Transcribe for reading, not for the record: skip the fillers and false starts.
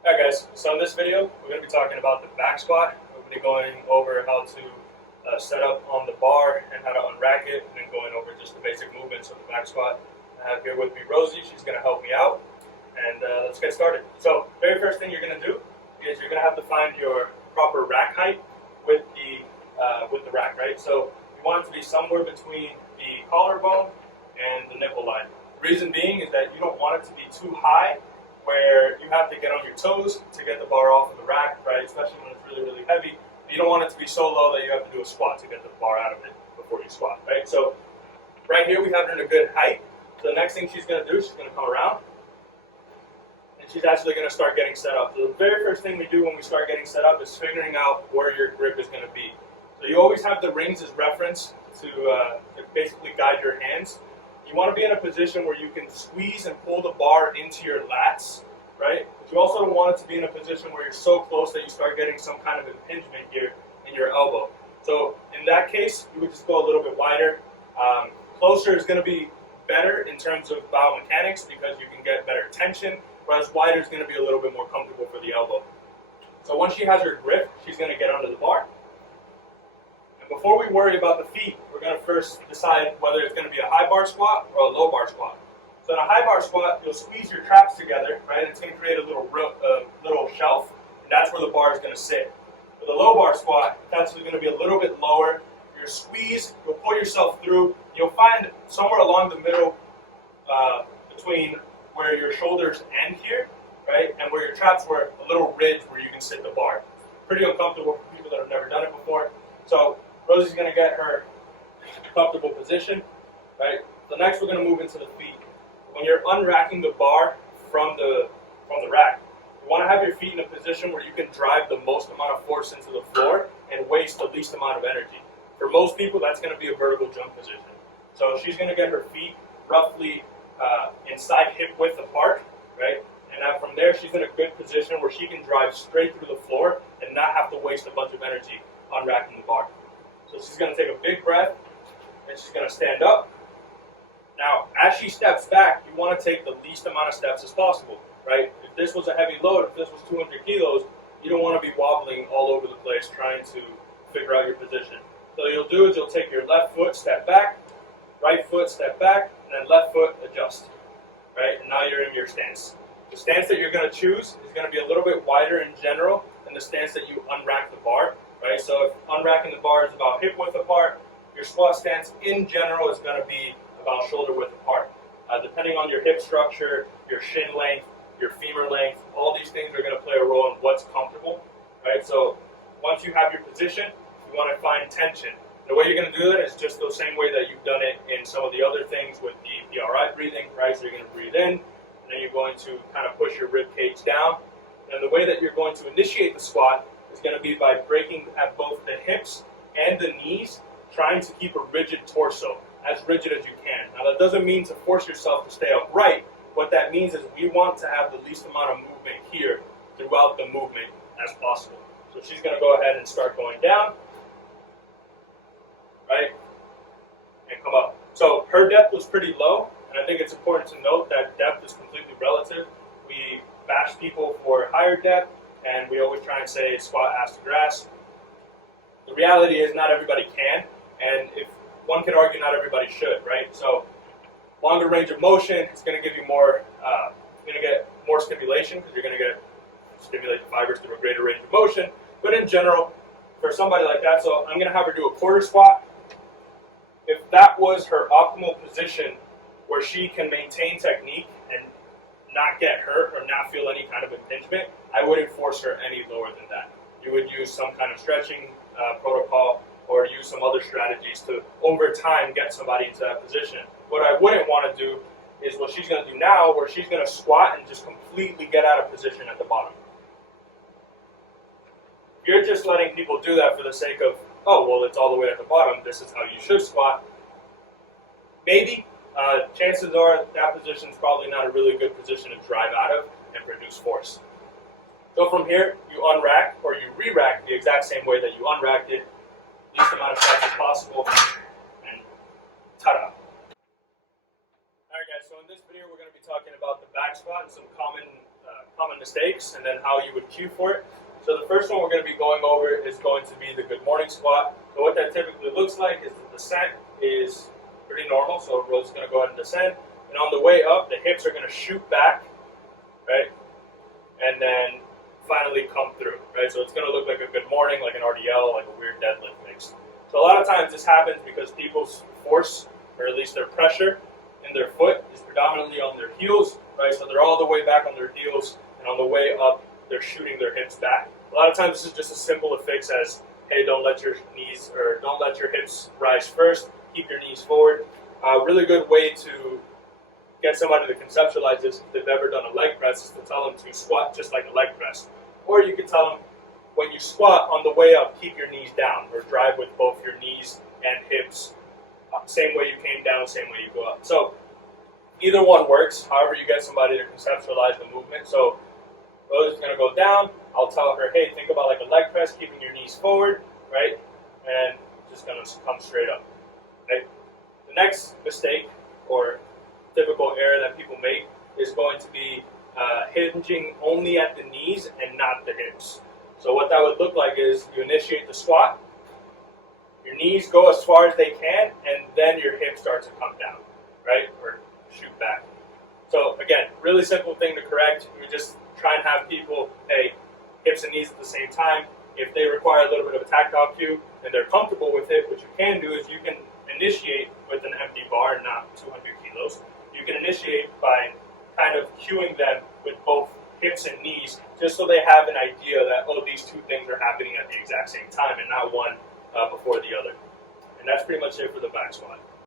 Alright guys, so in this video we're going to be talking about the back squat. We're going to be going over how to set up on the bar and how to unrack it, and then going over just the basic movements of the back squat. I have here with me Rosie. She's going to help me out, and let's get started. So very first thing you're going to do is you're going to have to find your proper rack height with the rack, right? So you want it to be somewhere between the collarbone and the nipple line. Reason being is that you don't want it to be too high where you have to get on your toes to get the bar off of the rack, right? Especially when it's really, really heavy. You don't want it to be so low that you have to do a squat to get the bar out of it before you squat, right? So right here we have her in a good height. So the next thing she's going to do, she's going to come around, and she's actually going to start getting set up. So the very first thing we do when we start getting set up is figuring out where your grip is going to be. So you always have the rings as reference to basically guide your hands. You want to be in a position where you can squeeze and pull the bar into your lats, right? But you also don't want it to be in a position where you're so close that you start getting some kind of impingement here in your elbow. So in that case, you would just go a little bit wider. Closer is going to be better in terms of biomechanics because you can get better tension, whereas wider is going to be a little bit more comfortable for the elbow. So once she has her grip, she's going to get under the bar. Before we worry about the feet, we're going to first decide whether it's going to be a high bar squat or a low bar squat. So in a high bar squat, you'll squeeze your traps together, right? It's going to create a little shelf, and that's where the bar is going to sit. For the low bar squat, it's actually going to be a little bit lower. Your squeeze, you'll pull yourself through. You'll find somewhere along the middle between where your shoulders end here, right, and where your traps were, a little ridge where you can sit the bar. Pretty uncomfortable for people that have never done it before. So Rosie's going to get her comfortable position, right? So next we're going to move into the feet. When you're unracking the bar from the rack, you want to have your feet in a position where you can drive the most amount of force into the floor and waste the least amount of energy. For most people, that's going to be a vertical jump position. So she's going to get her feet roughly inside hip width apart, right? And now from there, she's in a good position where she can drive straight through the floor and not have to waste a bunch of energy unracking the bar. So she's going to take a big breath, and she's going to stand up. Now, as she steps back, you want to take the least amount of steps as possible, right? If this was a heavy load, if this was 200 kilos, you don't want to be wobbling all over the place trying to figure out your position. So what you'll do is you'll take your left foot, step back, right foot, step back, and then left foot, adjust, right? And now you're in your stance. The stance that you're going to choose is going to be a little bit wider in general than the stance that you unrack the bar. Right, so if unracking the bar is about hip width apart, your squat stance in general is going to be about shoulder width apart. Depending on your hip structure, your shin length, your femur length, all these things are going to play a role in what's comfortable. Right, so once you have your position, you want to find tension. The way you're going to do that is just the same way that you've done it in some of the other things with the PRI breathing. Right, so you're going to breathe in, and then you're going to kind of push your rib cage down. And the way that you're going to initiate the squat is going to be by breaking at both the hips and the knees, trying to keep a rigid torso, as rigid as you can. Now that doesn't mean to force yourself to stay upright. What that means is we want to have the least amount of movement here throughout the movement as possible. So she's going to go ahead and start going down, right, and come up. So her depth was pretty low, and I think it's important to note that depth is completely relative. We bash people for higher depth, and we always try and say squat ass to grass. The reality is not everybody can, and if one could argue not everybody should, right? So longer range of motion is going to give you more, you're going to get more stimulation because you're going to stimulate the fibers through a greater range of motion. But in general, for somebody like that, so I'm going to have her do a quarter squat. If that was her optimal position where she can maintain technique and not get hurt or not feel any kind of impingement, I wouldn't force her any lower than that. You would use some kind of stretching protocol or use some other strategies to, over time, get somebody into that position. What I wouldn't want to do is what she's going to do now, where she's going to squat and just completely get out of position at the bottom. If you're just letting people do that for the sake of, oh, well, it's all the way at the bottom, this is how you should squat, maybe. Chances are that position is probably not a really good position to drive out of and produce force. So from here, you unrack or you re-rack the exact same way that you unracked it, least amount of steps as possible, and ta-da. Alright guys, so in this video we're going to be talking about the back squat and some common common mistakes and then how you would cue for it. So the first one we're going to be going over is going to be the good morning squat. So what that typically looks like is the descent is pretty normal. So we're just going to go ahead and descend. And on the way up, the hips are going to shoot back, right? And then finally come through, right? So it's going to look like a good morning, like an RDL, like a weird deadlift mix. So a lot of times this happens because people's force, or at least their pressure in their foot, is predominantly on their heels, right? So they're all the way back on their heels, and on the way up, they're shooting their hips back. A lot of times this is just as simple a fix as, hey, don't let your knees, or don't let your hips rise first, keep your knees forward. A really good way to get somebody to conceptualize this, if they've ever done a leg press, is to tell them to squat just like a leg press. Or you can tell them, when you squat, on the way up, keep your knees down, or drive with both your knees and hips. Same way you came down, same way you go up. So either one works, however you get somebody to conceptualize the movement. So Rose is going to go down. I'll tell her, hey, think about like a leg press, keeping your knees forward, right? And just going to come straight up, right? The next mistake, or typical error that people make, is going to be hinging only at the knees and not the hips. So what that would look like is you initiate the squat, your knees go as far as they can, and then your hips start to come down, right? Or shoot back. So again, really simple thing to correct. We just try and have people, hey, hips and knees at the same time. If they require a little bit of a tactile cue and they're comfortable with it, what you can do is you can initiate with an empty bar, not 200 kilos. You can initiate by kind of cueing them with both hips and knees, just so they have an idea that, oh, these two things are happening at the exact same time and not one before the other. And that's pretty much it for the back squat.